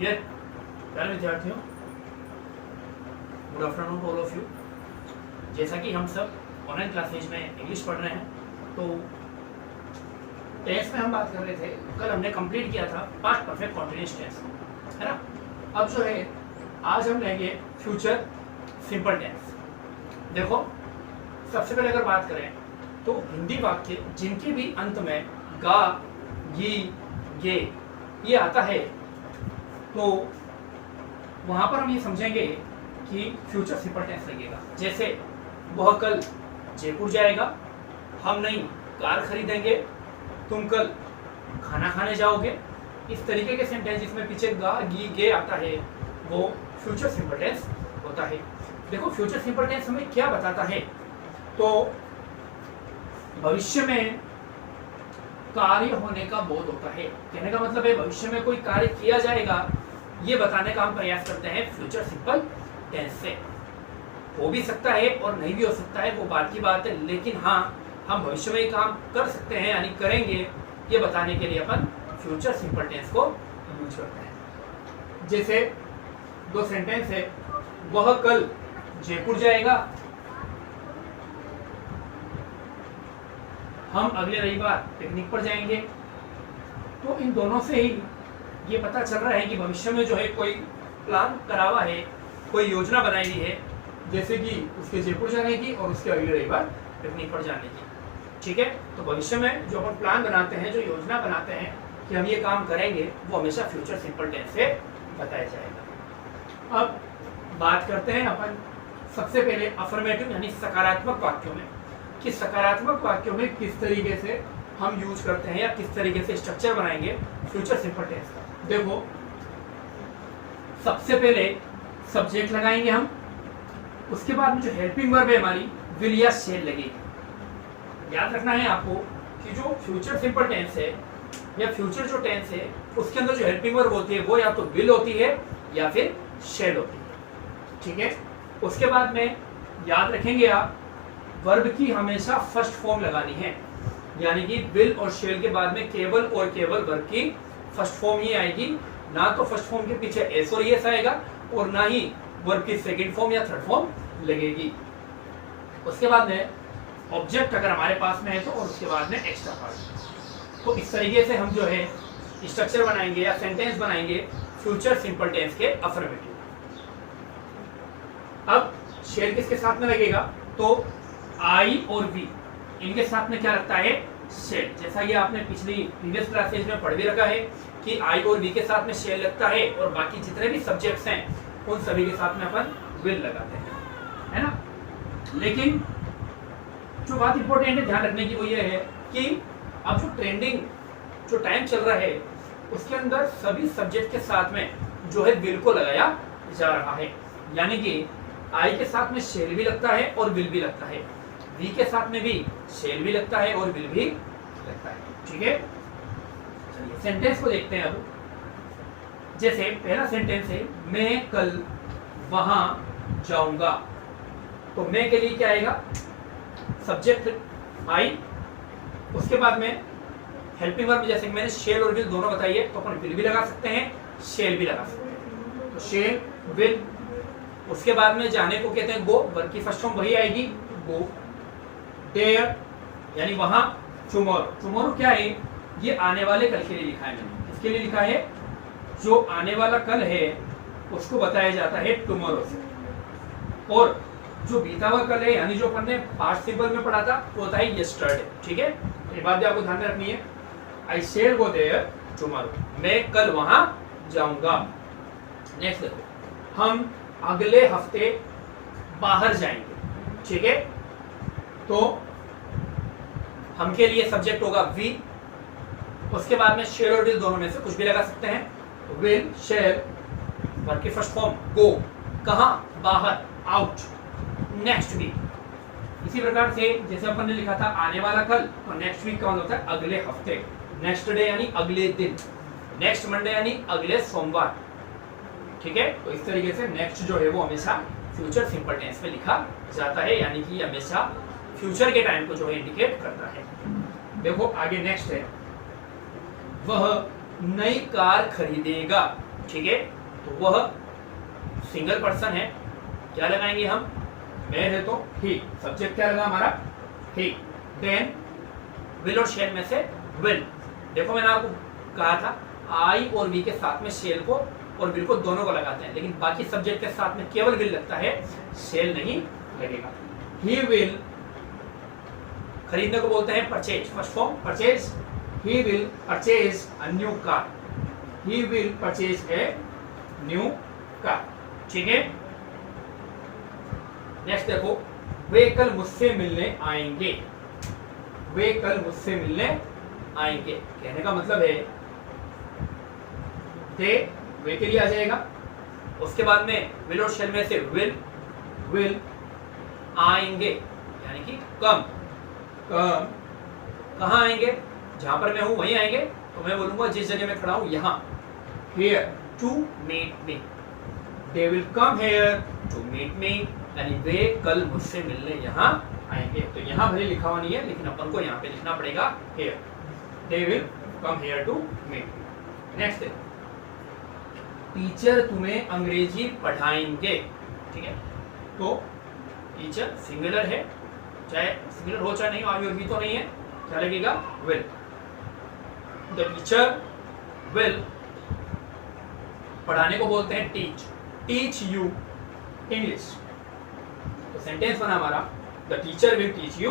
ये प्यारे विद्यार्थियों, good afternoon to all of you. जैसा कि हम सब ऑनलाइन क्लासेज में इंग्लिश पढ़ रहे हैं, तो टेंस में हम बात कर रहे थे। कल हमने कंप्लीट किया था पास्ट परफेक्ट कॉन्टिन्यूअस टेंस, है ना। अब जो है आज हम लेंगे फ्यूचर सिंपल टेंस। देखो, सबसे पहले अगर बात करें तो हिंदी वाक्य जिनके भी अंत में गा, गी, गे ये आता है, तो वहां पर हम ये समझेंगे कि फ्यूचर सिंपल टेंस लगेगा। जैसे वह कल जयपुर जाएगा, हम नई कार खरीदेंगे, तुम कल खाना खाने जाओगे। इस तरीके के सेंटेंस जिसमें पीछे गा, गी, गे आता है वो फ्यूचर सिंपल टेंस होता है। देखो, फ्यूचर सिंपल टेंस हमें क्या बताता है, तो भविष्य में कार्य होने का बोध होता है। कहने का मतलब है भविष्य में कोई कार्य किया जाएगा, ये बताने का हम प्रयास करते हैं फ्यूचर सिंपल टेंस से। हो भी सकता है और नहीं भी हो सकता है, वो बात की बात है, लेकिन हाँ, हम भविष्य में काम कर सकते हैं यानी करेंगे, ये बताने के लिए अपन फ्यूचर सिंपल टेंस को यूज करते हैं। जैसे दो सेंटेंस है, वह कल जयपुर जाएगा, हम अगले रविवार पिकनिक पर जाएंगे। तो इन दोनों से ही ये पता चल रहा है कि भविष्य में जो है कोई प्लान करा हुआ है, कोई योजना बनाई हुई है, जैसे कि उसके जयपुर जाने की और उसके अगले रविवार पिकनिक पर जाने की। ठीक है, तो भविष्य में जो हम प्लान बनाते हैं, जो योजना बनाते हैं कि हम ये काम करेंगे, वो हमेशा फ्यूचर सिंपल टेंस से बताया जाएगा। अब बात करते हैं अपन सबसे पहले अफर्मेटिव यानी सकारात्मक वाक्यों में, कि सकारात्मक वाक्यों में किस तरीके से हम यूज करते हैं या किस तरीके से स्ट्रक्चर बनाएंगे फ्यूचर सिंपल टेंस का। देखो, सबसे पहले सब्जेक्ट लगाएंगे हम, उसके बाद में जो हेल्पिंग वर्ब है हमारी विल या शेल लगेगी। याद रखना है आपको कि जो फ्यूचर सिंपल टेंस है या फ्यूचर जो टेंस है, उसके अंदर जो हेल्पिंग वर्ब होती है वो या तो विल होती है या फिर शेल होती है। ठीक है, उसके बाद में याद रखेंगे आप, वर्ब की हमेशा फर्स्ट फॉर्म लगानी है, यानी कि विल और शेल के बाद में केवल और केवल वर्ब की फर्स्ट फॉर्म ही आएगी। ना तो फर्स्ट फॉर्म के पीछे एस और एस आएगा और ना ही वर्ब की सेकंड फॉर्म या थर्ड फॉर्म लगेगी। उसके बाद में ऑब्जेक्ट अगर हमारे पास में है तो, और उसके बाद में एक्स्ट्रा पार्ट। तो इस तरीके से हम जो है स्ट्रक्चर बनाएंगे या सेंटेंस बनाएंगे फ्यूचर सिंपल टेंस के अफर्मेटिव। अब शेल किसके साथ में लगेगा, तो आई और वी इनके साथ में क्या लगता है, शेल। जैसा कि आपने पिछली प्रीवियस क्लासेज में पढ़ भी रखा है कि आई और वी के साथ में शेल लगता है और बाकी जितने भी सब्जेक्ट्स हैं उन सभी के साथ में अपन विल लगाते हैं, है ना। लेकिन जो बात इंपॉर्टेंट है ध्यान रखने की वो ये है कि अब जो ट्रेंडिंग जो टाइम चल रहा है उसके अंदर सभी सब्जेक्ट के साथ में जो है विल को लगाया जा रहा है, यानी कि आई के साथ में शेल भी लगता है और विल भी लगता है, वी के साथ में भी शेल भी लगता है और विल भी लगता है। ठीक है, चलिए सेंटेंस को देखते हैं। अब जैसे पहला सेंटेंस है, मैं कल वहां जाऊंगा। तो मैं के लिए क्या आएगा, सब्जेक्ट आई, उसके बाद में हेल्पिंग वर्ब, जैसे मैंने शेल और विल दोनों बताई है, तो अपन विल भी लगा सकते हैं, शेल भी लगा सकते हैं। तो शेल, विल, उसके बाद में जाने को कहते हैं गो, वर्ब की फर्स्ट फॉर्म वही आएगी, गो। देयर यानी वहां, टुमारो, टुमारो क्या है, ये आने वाले कल के लिए लिखा है मैंने। इसके लिए लिखा है जो आने वाला कल है उसको बताया जाता है टुमारो से, और जो बीता हुआ कल है यानी जो अपन ने पास्ट सिंपल में पढ़ा था वो होता है यस्टरडे। ठीक है, ये बात भी आपको ध्यान में रखनी है। I shall go there tomorrow, मैं कल वहां जाऊंगा। नेक्स्ट देखो, हम अगले हफ्ते बाहर जाएंगे। ठीक है, तो हम के लिए सब्जेक्ट होगा वी, उसके बाद में शेल और विल दोनों में से कुछ भी लगा सकते हैं। विल, शेल, वर्ब की फर्स्ट फॉर्म गो, कहां, बाहर, आउट। नेक्स्ट वीक, इसी प्रकार से जैसे अपन ने लिखा था आने वाला कल, तो नेक्स्ट वीक का मतलब होता है अगले हफ्ते। नेक्स्ट डे यानी अगले दिन, नेक्स्ट मंडे यानी अगले सोमवार। ठीक है, तो इस तरीके से नेक्स्ट जो है वो हमेशा फ्यूचर सिंपल टेंस में लिखा जाता है, यानी कि हमेशा फ्यूचर के टाइम को जो है इंडिकेट करता है। देखो आगे नेक्स्ट है, वह नई कार खरीदेगा। ठीक है, तो वह सिंगल पर्सन है, क्या लगाएंगे हम, मैं है तो ही, सब्जेक्ट क्या लगा हमारा, ही। देन विल और शेल में से विल, देखो मैंने आपको कहा था आई और वी के साथ में शेल को और विल को दोनों को लगाते हैं, लेकिन बाकी सब्जेक्ट के साथ में केवल विल लगता है, शेल नहीं लगेगा। ही विल, खरीदने को बोलते हैं purchase, first firm purchase, he will purchase a new car, he will purchase a new car, ठीक है। नेक्स्ट देखो, वे कल मुझसे मिलने आएंगे, वे कल मुझसे मिलने आएंगे, कहने का मतलब है दे वे के लिए आ जाएगा, उसके बाद में विल और शेल में से विल आएंगे, यानी कि कम कहाँ आएंगे, जहां पर मैं हूं वहीं आएंगे, तो मैं बोलूंगा जिस जगह मैं खड़ा हूं यहां, here to meet me, they will come here to meet me, यानी वे कल मुझसे मिलने यहाँ आएंगे। तो यहाँ भले लिखा हुआ नहीं है, लेकिन अपन को यहाँ पे लिखना पड़ेगा here, they will come here to meet me। Next, teacher तुम्हें अंग्रेजी पढ़ाएंगे, ठीक है, तो टीचर सिंगुलर है, चाहे सिंगुलर हो चाहे नहीं, आगे और भी तो नहीं है, क्या लगेगा, विल। द टीचर विल, पढ़ाने को बोलते हैं टीच, टीच यू इंग्लिश, तो सेंटेंस बना हमारा the teacher will teach you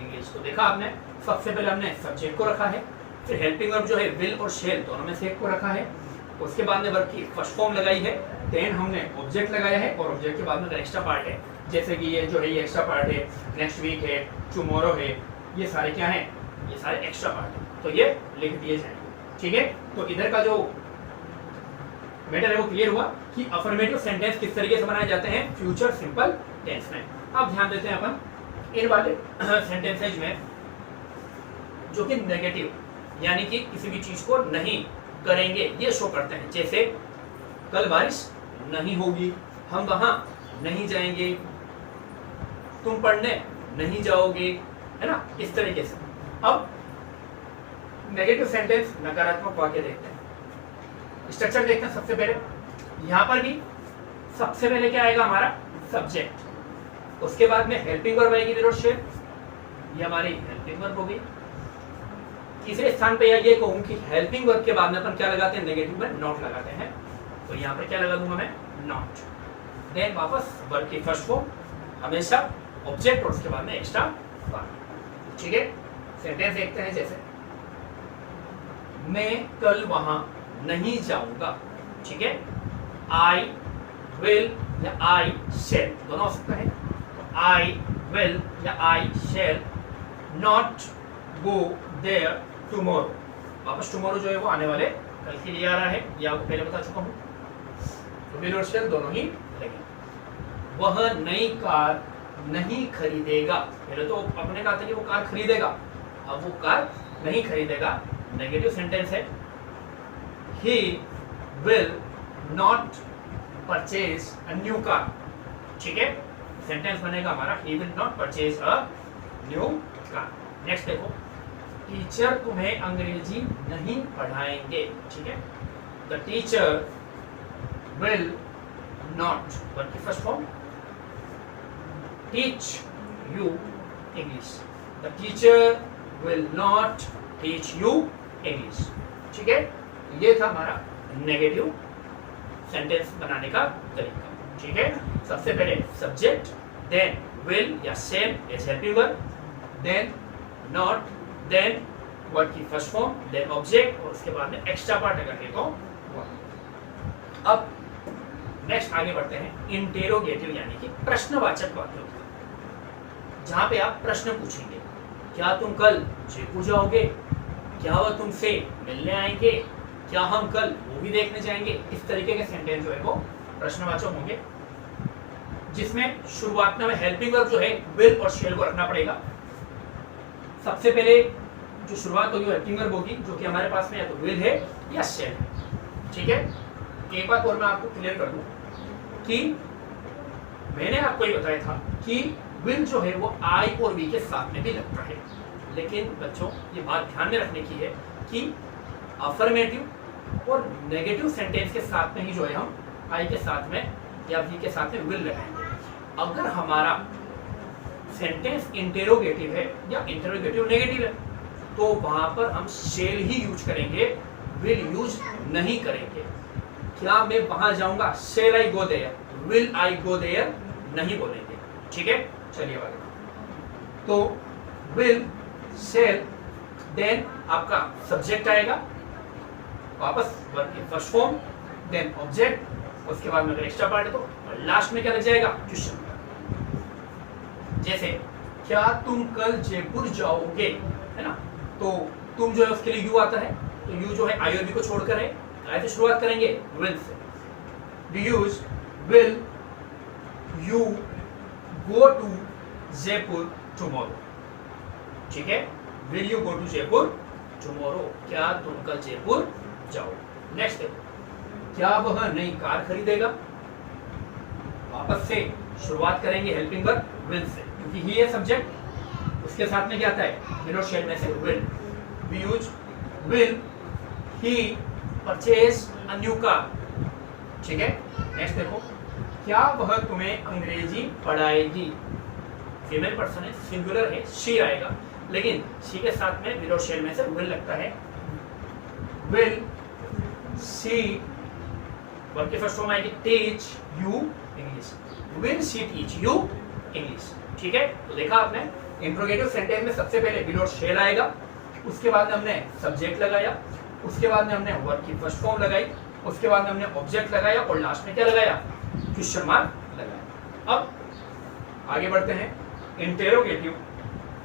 English. तो देखा आपने, सबसे पहले हमने सब्जेक्ट को रखा है, फिर हेल्पिंग वर्ब जो है विल और शेल दोनों में से एक को रखा है, उसके बाद में वर्ब की फर्स्ट फॉर्म लगाई है, देन हमने ऑब्जेक्ट लगाया है, और ऑब्जेक्ट के बाद में अगर एक्स्ट्रा पार्ट है, जैसे कि ये जो है ये एक्स्ट्रा पार्ट है, नेक्स्ट वीक है, टुमारो है, ये सारे क्या हैं, ये सारे एक्स्ट्रा पार्ट है, तो ये लिख दिए जाएंगे, ठीक है। तो इधर का जो मैटर है वो क्लियर हुआ कि अफर्मेटिव सेंटेंस किस तरीके से बनाए जाते हैं फ्यूचर सिंपल टेंस में। अब ध्यान देते हैं अपन इन वाले सेंटेंसेज में जो कि नेगेटिव, यानी कि किसी भी चीज को नहीं करेंगे ये शो करते हैं, जैसे कल बारिश नहीं होगी, हम वहां नहीं जाएंगे, तुम पढ़ने नहीं जाओगे, है ना, इस तरीके से। अब नेगेटिव सेंटेंस, नकारात्मक वाक्य देखते हैं, स्ट्रक्चर देखते हैं। सबसे पहले यहाँ पर भी सबसे पहले क्या आएगा हमारा, सब्जेक्ट, उसके बाद में हेल्पिंग वर्ब आएगी विल और शेल, ये हमारी हेल्पिंग वर्ब होगी। तीसरे स्थान पे ये कहूँ कि हेल्पिंग वर्ब के बाद में अपन क्या लगाते हैं, नेगेटिव में नॉट लगाते हैं, तो यहाँ पर क्या लगा दूंगा मैं, नॉट। देन वापस वर्ब की फर्स्ट फॉर्म हमेशा ऑब्जेक्ट और उसके बाद में एक्स्ट्रा पार्ट, ठीक है। सेंटेंस देखते हैं, जैसे मैं कल वहां नहीं जाऊंगा, ठीक है, आई विल या आई शेल दोनों हो सकता है, आई विल या I shall not go there tomorrow, वापस टुमारो जो है वो आने वाले कल के लिए आ रहा है, ये आपको पहले बता चुका हूं, तो विल और शेल दोनों ही लगे। वह नई कार नहीं खरीदेगा, पहले तो अपने कहा था कि वो कार खरीदेगा, अब वो कार नहीं खरीदेगा, नेगेटिव सेंटेंस है। He will not purchase a new car, ठीक है, सेंटेंस बनेगा हमारा he will not purchase a new car। Next देखो, टीचर तुम्हें अंग्रेजी नहीं पढ़ाएंगे, ठीक है, the teacher will not, verb की first form, teach you English, the teacher will not teach you English, ठीक है। ये था हमारा नेगेटिव सेंटेंस बनाने का तरीका, ठीक है। सबसे पहले सब्जेक्ट, देन विल या shall as helping verb, then not, then verb की फर्स्ट फॉर्म, देन ऑब्जेक्ट और उसके बाद में एक्स्ट्रा पार्ट अगर है तो। अब नेक्स्ट आगे बढ़ते हैं इंटेरोगेटिव यानी कि प्रश्नवाचक वाक्यों, जहां पे आप प्रश्न पूछेंगे, क्या तुम कल जयपुर जाओगे, क्या वह तुमसे मिलने आएंगे, क्या हम कल मूवी देखने जाएंगे, इस तरीके के सेंटेंस जो है वो प्रश्नवाचक होंगे, जिसमें शुरुआत में हेल्पिंग वर्ब जो है विल और शेल को रखना पड़ेगा। सबसे पहले जो शुरुआत होगी वो हेल्पिंग वर्ब होगी, जो कि हमारे पास में या तो विल है या शेल है, ठीक है। एक बात और मैं आपको क्लियर कर दूं कि मैंने आपको ये बताया था कि विल जो है वो आई और वी के साथ में भी लगता है, लेकिन बच्चों ये बात ध्यान में रखने की है कि अफर्मेटिव और नेगेटिव सेंटेंस के साथ में ही जो है हम आई के साथ में या वी के साथ में विल लगाएंगे। अगर हमारा सेंटेंस इंटेरोगेटिव है या इंटेरोगेटिव नेगेटिव है तो वहां पर हम शेल ही यूज करेंगे, विल यूज नहीं करेंगे। क्या मैं वहां जाऊंगा, shall I go there, will I go there नहीं बोलेंगे। ठीक है, चलिए आगे। तो विल, शेल, देन आपका सब्जेक्ट आएगा, वापस वर्ब की फर्स्ट फॉर्म, देन ऑब्जेक्ट, उसके बाद में अगर एक्स्ट्रा पार्ट है तो लास्ट में क्या लग जाएगा, क्वेश्चन। जैसे क्या तुम कल जयपुर जाओगे, है ना, तो तुम जो है उसके लिए यू आता है, तो यू जो है आई और बी को छोड़कर है, ऐसे शुरुआत करेंगे विल से। We use will you go to Jaipur tomorrow. ठीक है, will you go to Jaipur tomorrow, क्या तुम कल जयपुर जाओ। नेक्स्ट देखो, क्या वह नई कार खरीदेगा। वापस से शुरुआत करेंगे हेल्पिंग वर्ब विल से, क्योंकि ही है सब्जेक्ट, उसके साथ में क्या आता है, विल और शेल में से will. We use will he purchase a new car. ठीक है, नेक्स्ट देखो, क्या वह तुम्हें अंग्रेजी पढ़ाएगी। फीमेल पर्सन है, सिंगुलर है, शी आएगा, लेकिन शी के साथ में विल और शेल में से विल लगता है। विल शी, वर्ब की फर्स्ट फॉर्म आएगी teach you English, will she teach you English. ठीक है, तो देखा आपने इंट्रोगेटिव सेंटेंस में सबसे पहले विल और शेल आएगा, उसके बाद में हमने सब्जेक्ट लगाया, उसके बाद में हमने वर्ब की फर्स्ट फॉर्म लगाई, उसके बाद में हमने ऑब्जेक्ट लगाया और लास्ट में क्या लगाया, क्वेश्चन मार्क लगाया। अब आगे बढ़ते हैं इंटेरोगेटिव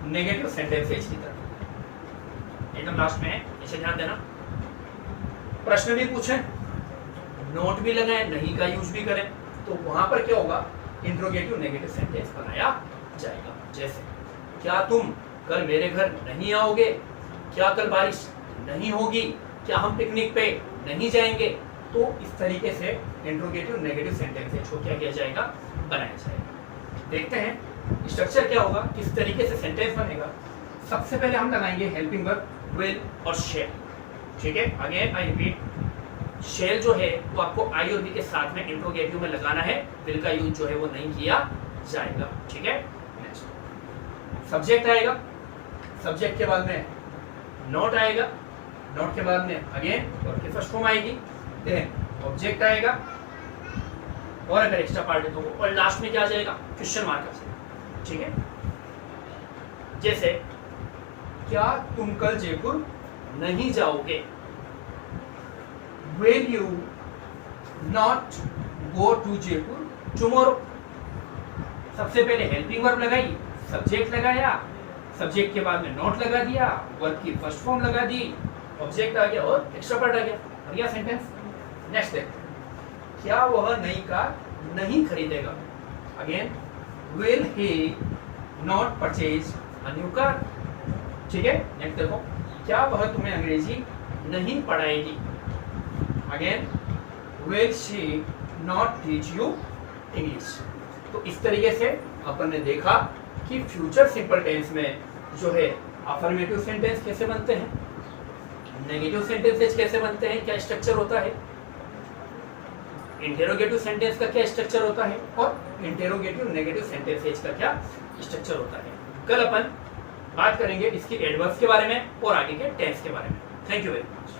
नेगेटिव सेंटेंसेस की तरफ। एकदम लास्ट में है, इसे ध्यान देना। प्रश्न भी पूछे, नोट भी लगाए, नहीं का यूज भी करें, तो वहां पर क्या होगा, इंट्रोगेटिव नेगेटिव सेंटेंस बनाया जाएगा। जैसे क्या तुम कल मेरे घर नहीं आओगे, क्या कल बारिश नहीं होगी, क्या हम पिकनिक पे नहीं जाएंगे। तो इस तरीके से इंट्रोगेटिव नेगेटिव सेंटेंसेस को क्या किया जाएगा, बनाया जाएगा। देखते हैं स्ट्रक्चर क्या होगा, किस तरीके से सेंटेंस बनेगा। सबसे पहले हम लगाएंगे हेल्पिंग वर्ब विल और शेल। ठीक है, अगेन आई रिपीट, शेल जो है वो आपको आई और बी के साथ में इंट्रोगेटिव में लगाना है, विल का यूज जो है वो नहीं किया जाएगा। ठीक है, नेक्स्ट सब्जेक्ट आएगा, सब्जेक्ट के बाद में नोट आएगा, नोट के बाद में अगेन वर्ब की फर्स्ट फॉर्म आएगी, देन ऑब्जेक्ट आएगा, और अगर एक्स्ट्रा पार्ट है तो और लास्ट में क्या आ जाएगा, क्वेश्चन मार्क आ जाएगा। ठीक है, जैसे क्या तुम कल जयपुर नहीं जाओगे, will you not go to Jaipur tomorrow। सबसे पहले हेल्पिंग वर्ब लगाई, सब्जेक्ट लगाया, सब्जेक्ट के बाद में नोट लगा दिया, वर्ब की फर्स्ट फॉर्म लगा दी, ऑब्जेक्ट आ गया और एक्स्ट्रा पार्ट आ गया, हो गया सेंटेंस। नेक्स्ट देखते हैं, क्या वह नई कार नहीं खरीदेगा। Again will he not purchase a new car। ठीक है, नेक्स्ट देखो, क्या वह तुम्हें अंग्रेजी नहीं पढ़ाएगी। Again will she not teach you English। तो इस तरीके से अपन ने देखा कि फ्यूचर सिंपल टेंस में जो है अफर्मेटिव सेंटेंस कैसे बनते हैं, नेगेटिव सेंटेंसेस कैसे बनते हैं, क्या स्ट्रक्चर होता है, इंटेरोगेटिव सेंटेंस का क्या स्ट्रक्चर होता है, और इंटेरोगेटिव नेगेटिव सेंटेंसेस का क्या स्ट्रक्चर होता है। कल अपन बात करेंगे इसकी एडवर्ब्स के बारे में और आगे के टेंस के बारे में। Thank you very much.